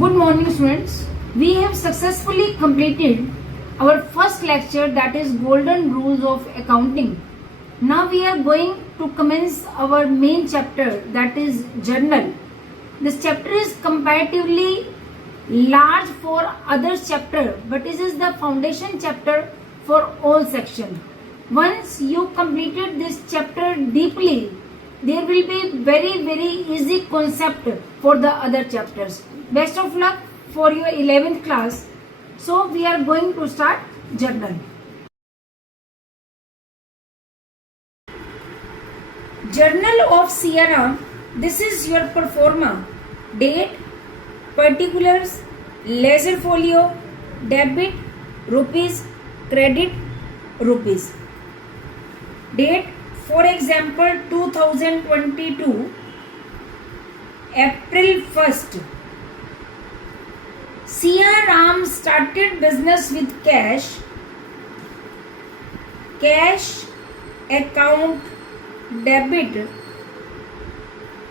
Good morning, students. We have successfully completed our first lecture, that is Golden Rules of Accounting. Now we are going to commence our main chapter, that is Journal. This chapter is comparatively large for other chapter, but this is the foundation chapter for all section. Once you completed this chapter deeply, there will be very easy concept for the other chapters. Best of luck for your 11th class. So we are going to start journal. Journal of Sierra. This is your performa. Date, particulars, ledger folio, debit, rupees, credit, rupees. Date, for example, 2022, April 1st. Sia Ram started business with cash account debit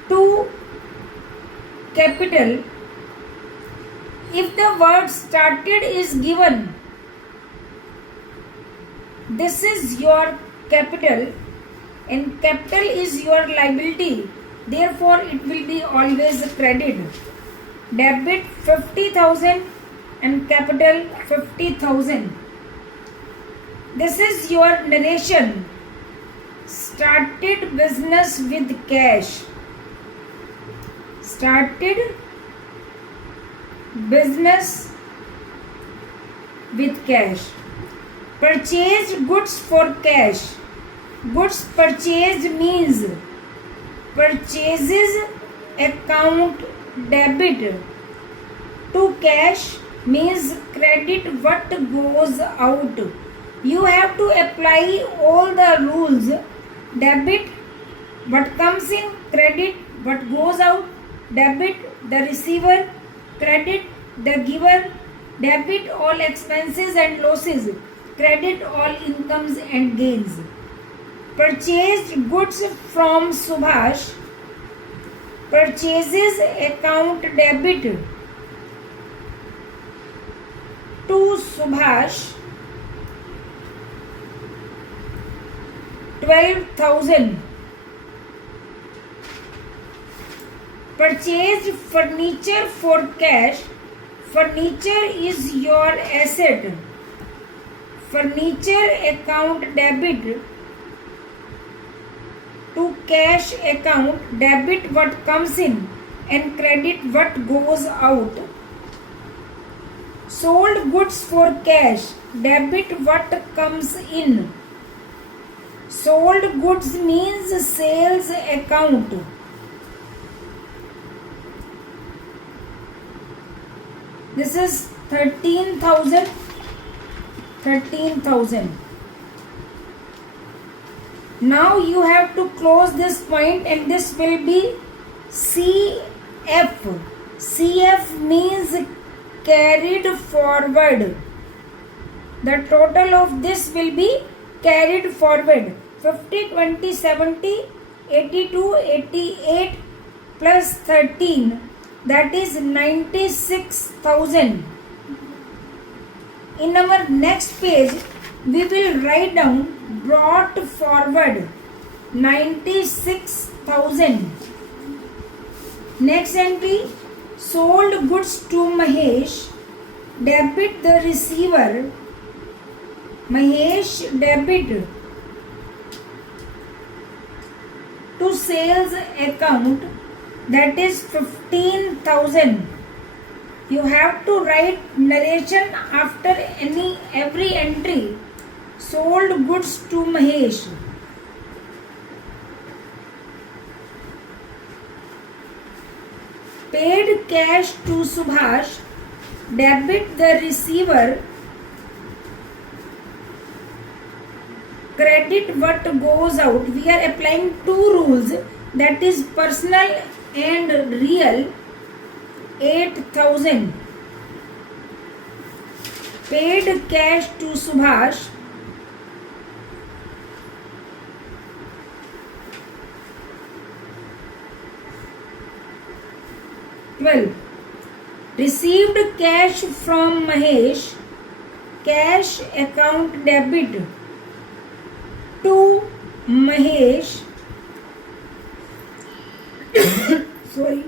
to capital. If the word started is given, this is your capital and capital is your liability, therefore it will be always credit. Debit 50,000 and capital 50,000. This is your narration. Started business with cash. Started business with cash. Purchased goods for cash. Goods purchased means purchases account debit to cash means credit what goes out. You have to apply all the rules. Debit what comes in, credit what goes out, debit the receiver, credit the giver, debit all expenses and losses, credit all incomes and gains. Purchased goods from Subhash. Purchases account debit to Subhash 12,000. Purchased furniture for cash. Furniture is your asset. Furniture account debit to cash account, debit what comes in and credit what goes out. Sold goods for cash, debit what comes in. Sold goods means sales account. This is 13,000. 13,000. Now you have to close this point and this will be CF. CF means carried forward. The total of this will be carried forward. 50, 20, 70, 82, 88 plus 13, that is 96,000. In our next page, we will write down brought forward 96,000. Next entry, sold goods to Mahesh, debit the receiver, Mahesh debit to sales account, that is 15,000. You have to write narration after every entry. Sold goods to Mahesh. Paid cash to Subhash. Debit the receiver. Credit what goes out. We are applying two rules, that is personal and real. 8,000. Paid cash to Subhash. 12. Received cash from Mahesh, cash account debit to Mahesh. Sorry.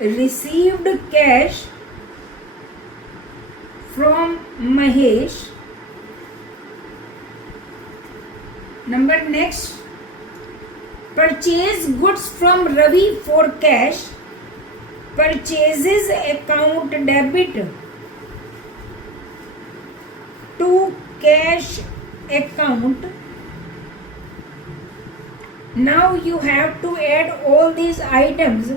Received cash from Mahesh. Number next, purchase goods from Ravi for cash. Purchases account debit to cash account. Now you have to add all these items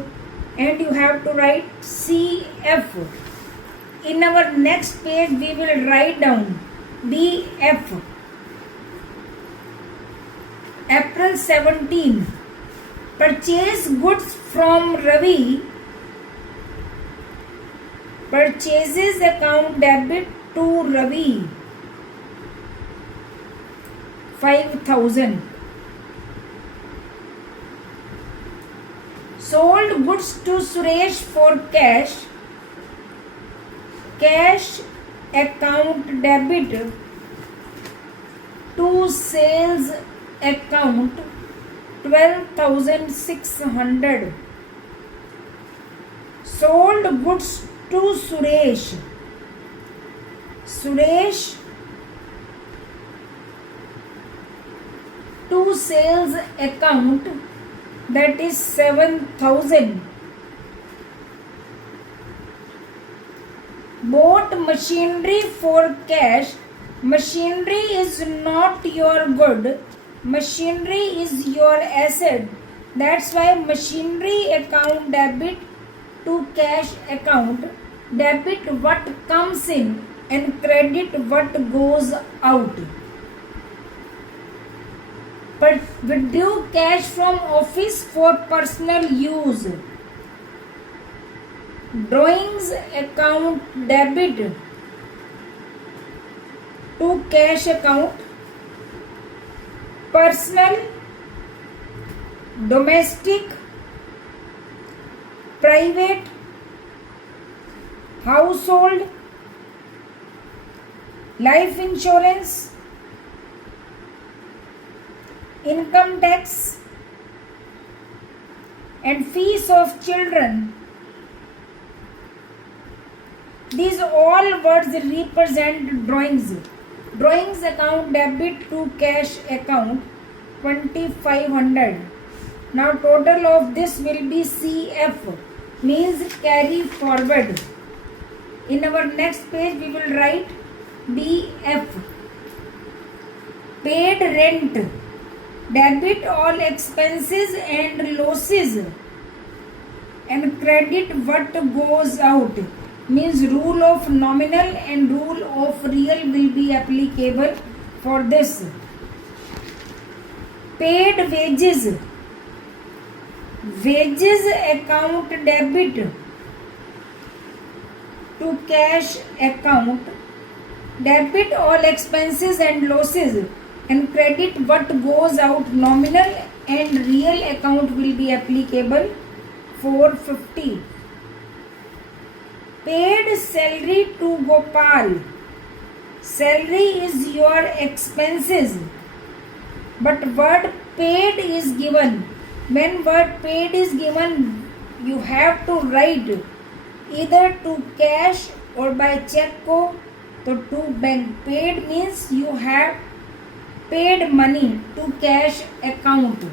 and you have to write CF. In our next page we will write down BF. April 17. Purchase goods from Ravi. Purchases account debit to Ravi 5,000. Sold goods to Suresh for cash. Cash account debit to sales account 12,600. Sold goods to Suresh. Suresh to sales account, that is 7,000. Bought machinery for cash. Machinery is not your good. Machinery is your asset. That's why machinery account debit to cash account. Debit what comes in and credit what goes out. But withdraw cash from office for personal use. Drawings account debit to cash account. Personal, domestic, private, household, life insurance, income tax, and fees of children. These all words represent drawings. Drawings account debit to cash account 2,500. Now total of this will be CF, means carry forward. In our next page we will write BF. Paid rent. Debit all expenses and losses and credit what goes out. Means rule of nominal and rule of real will be applicable for this. Paid wages. Wages account debit to cash account. Debit all expenses and losses and credit what goes out. Nominal and real account will be applicable. 450. Paid salary to Gopal. Salary is your expenses, but word paid is given. When word paid is given, you have to write either to cash or by check ko to bank. Paid means you have paid money to cash account.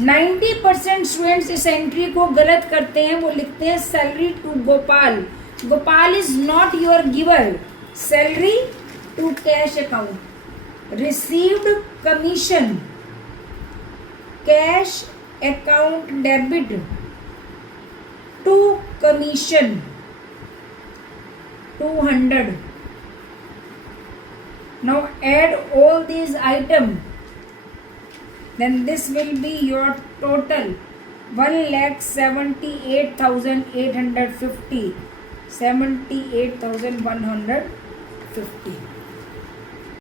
90% students इस entry को गलत करते हैं. वो लिखते हैं salary to Gopal. Gopal is not your giver. Salary to cash account. Received commission. Cash account debit to commission 200. Now add all these items. Then this will be your total. 1,78,850. 78,150.